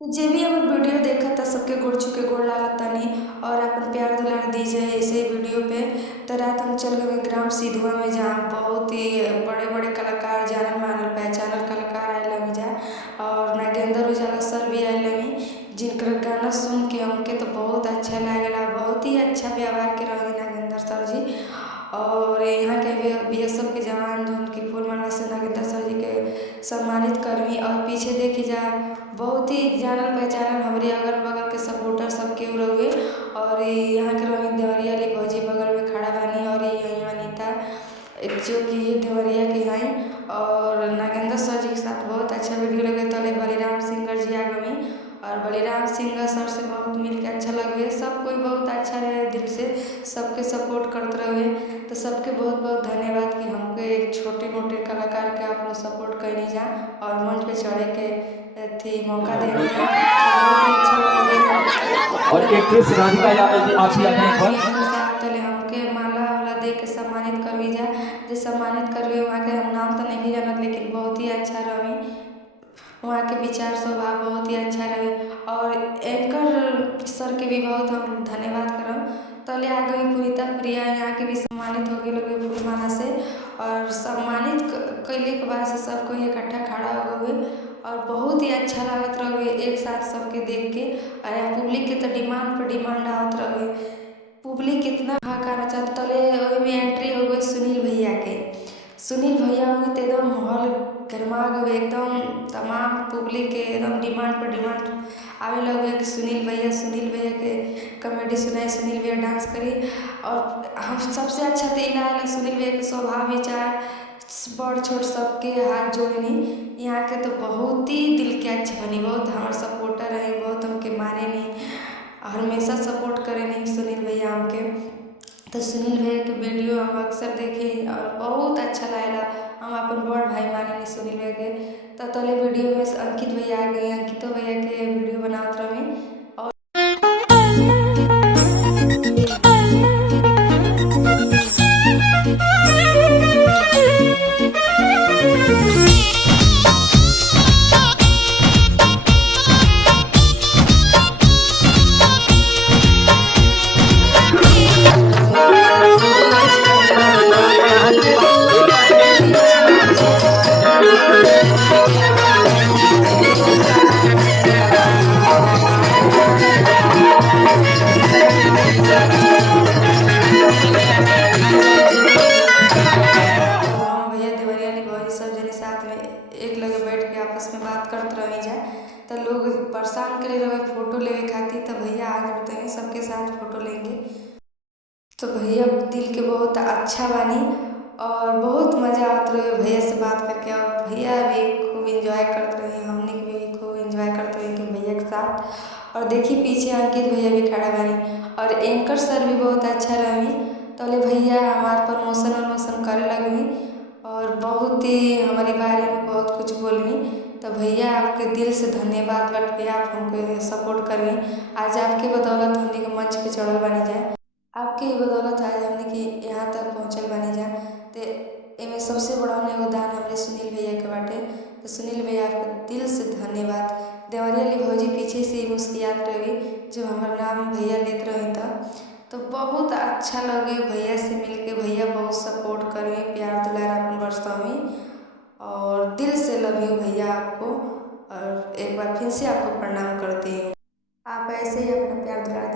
जे भी हमर वीडियो देखता सबके गोड़ छू के गोड़ लागतानी और अपन प्यार दुलार दीजिए ऐसे ही वीडियो पे। तो रात हम चल गए ग्राम सिधुआ में, जहाँ बहुत ही बड़े बड़े कलाकार, जानल मानल पहचानल कलाकार आयल हमें जा, और नागेंद्र उजाला सर भी आयल हमें, जिनकर गाना सुन के हमके तो बहुत अच्छा लागला। बहुत ही अच्छा व्यवहार के रहे नागेंद्र सर जी। और यहाँ के BSF के जवान जो उनकी फूलमाला से नागेंद्र सर जी के सम्मानित करवी। और पीछे देखी जा बहुत ही जानल पहचानल हमारे अगल बगल के सपोर्टर सबके रहुए। और यहाँ के रवि देवरिया ले भौजी बगल में खड़ा बानी, और यही अनीता जो कि ये देवरिया के हैं। और नागेंद्र सर जी के साथ बहुत अच्छा वीडियो लगे। तो बलिराम सिंगर जी आगमी, और बलिराम सिंगर सर से बहुत मिल के अच्छा लगे। सब कोई बहुत अच्छा रहे, दिल से सबके सपोर्ट करते रहे। तो सबके बहुत बहुत धन्यवाद कि हमको एक छोटे मोटे कलाकार के आप लोग सपोर्ट कैनी जा और मंच पे चढ़े के थी मौका देनी जा। बहुत ही अच्छा लगे। और एक्ट्रेस राधिका यादव जी आप भी आए हैं। तले हमके माला वाला दे के सम्मानित करवी जा। जो सम्मानित करवे वहाँ के हम नाम तो नहीं जानत, लेकिन बहुत ही अच्छा रही। वहाँ के विचार स्वभाव बहुत ही अच्छा रहे। और एंकर सर के भी बहुत हम धन्यवाद करब। तले आ गई पूरिता प्रिया, यहाँ के भी सम्मानित हो गए फूलमाला से। और सम्मानित कैले के बाद से सब कोई इकट्ठा खड़ा हो गए, और बहुत ही अच्छा लागत रहे एक साथ सबके देख के। और पब्लिक के तो डिमांड पर डिमांड आवत रहे। पब्लिक कितना हाकार चाहत। तले में एंट्री हो गई सुनील भैया के। सुनील भैया हुई तो एकदम माहौल गरमा गए, एकदम तमाम पब्लिक के एकदम डिमांड पर डिमांड आवे लगे कि सुनील भैया के कॉमेडी सुनाए, सुनील भैया डांस करी। और हम सबसे अच्छा तो लागल सुनील भैया के स्वभाव विचार, बड़ छोट सबके हाथ जोड़नी। यहाँ के तो बहुत ही दिल के अच्छा बनी, बहुत हमारे सपोर्टर है, बहुत हमके माने नहीं, हमेशा सपोर्ट करे नहीं सुनील भैया हमके। तो सुनील भैया के वीडियो हम अक्सर देखे और बहुत अच्छा लागला। हम अपन बड़ भाई माने सुनील भैया के। तो तले वीडियो में अंकित भैया आ गए, अंकितो भैया के वीडियो बनावत रहे। एक लगे बैठ के आपस में बात करते रही जाए। तो लोग परेशान करे रहे फोटो लेवे खातिर, तो भैया आ जाते हैं सबके साथ फोटो लेंगे। तो भैया दिल के बहुत अच्छा बानी, और बहुत मज़ा आता रहे भैया से बात करके। और भैया भी खूब इंजॉय करते रहे, हमने भी खूब इंजॉय करते रहे कि भैया के साथ। और देखिए पीछे अंकित भैया भी खड़ा बानी, और एंकर सर भी बहुत अच्छा रही। तो भैया हमारे प्रमोशन करे लगी, और बहुत ही हमारे बारे में बहुत कुछ बोलनी। तो भैया आपके दिल से धन्यवाद बाटे, आप हमको सपोर्ट करी। आज आपके बदौलत हमने के मंच पे चढ़ल बनी जाए, आपके ही बदौलत आज हमने कि यहाँ तक पहुँचल बनी जाए। तो इनमें सबसे बड़ा योगदान हमारे सुनील भैया के बाटे। तो सुनील भैया आपका दिल से धन्यवाद। देवरिया ली भौजी पीछे से ही मुस्कियात रही जब हमारा नाम भैया लेते रही था। तो बहुत अच्छा लगे भैया से मिलके। भैया बहुत सपोर्ट करे, प्यार दुलार अपन बरसों में। और दिल से लव यू भैया आपको। और एक बार फिर से आपको प्रणाम करती हूँ। आप ऐसे ही अपना प्यार दुलार